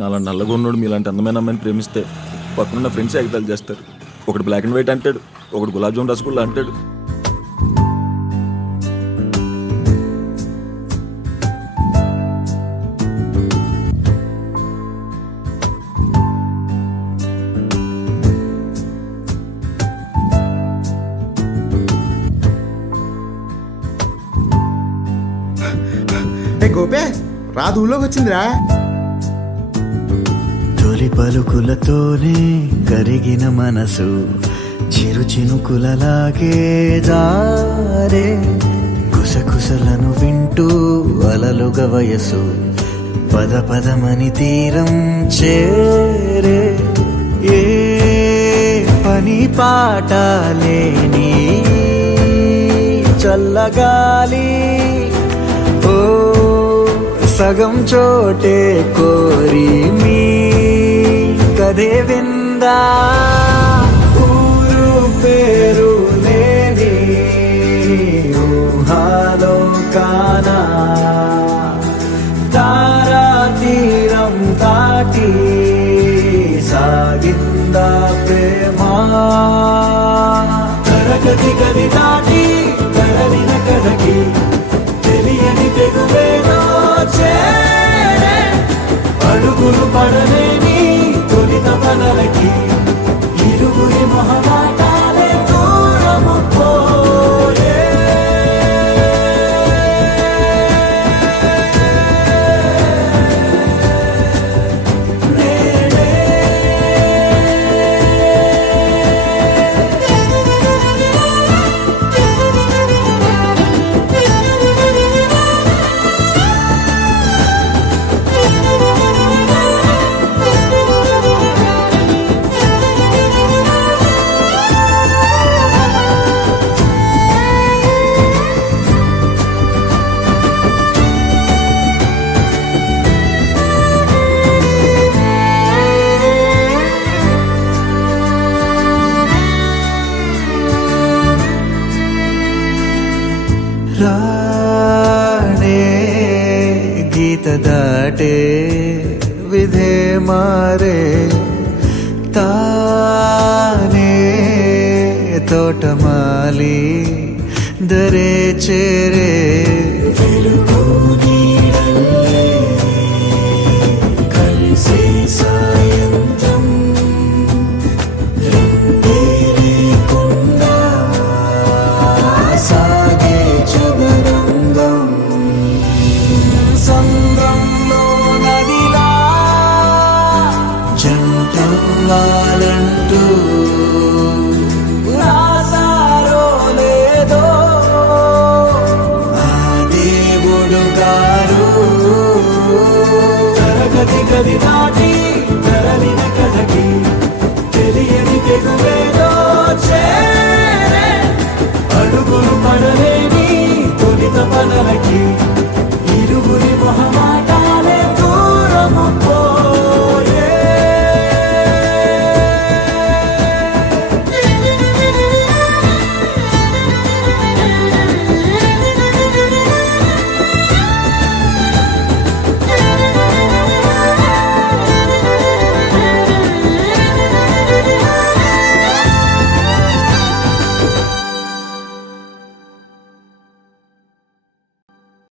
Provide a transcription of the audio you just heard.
నాలా నల్లగా ఉన్నోడు మీలాంటి అందమైన అమ్మాయిని ప్రేమిస్తే పక్కనున్న ఫ్రెండ్స్ ఎగతాలు చేస్తారు. ఒకటి బ్లాక్ అండ్ వైట్ అంటాడు, ఒకటి గులాబ్ జామున్ రసగుల్లా అంటాడు. గోపే రాదు ఊళ్ళోకి వచ్చిందిరా. తొలి పలుకులతోనే కరిగిన మనసు చిరు చినుకులలాగే జారే కుసకుసలను వింటూ అలలుగ వయసు పద పదమని తీరం చేరే ఏ పని పాట లేని చల్లగాలి ఓ సగం చోటే కోరి మీ కథే విందా ఊరు పేరు లేని ఊహాలో కానా తారా తీరం దాటి సాగిందా ప్రేమ తరగతి గది దాటి కదలిన కథకి తెలియని తెగువేదో చేరే అడుగులు పడలేని తొలిత పనలకి ఇరుగురి మొహమాటాలే దూరము పోయే రాణే గీత దాటే విధే మారే తానే తోటమాలి దరే చేరే వెలుగు నీడల్లే కలిసే సాయంత్రం సంద్రంలో నదిలా జంటవ్వాలంటూ రాసారో లేదో ఆ దేవుడు గారు తరగతి గది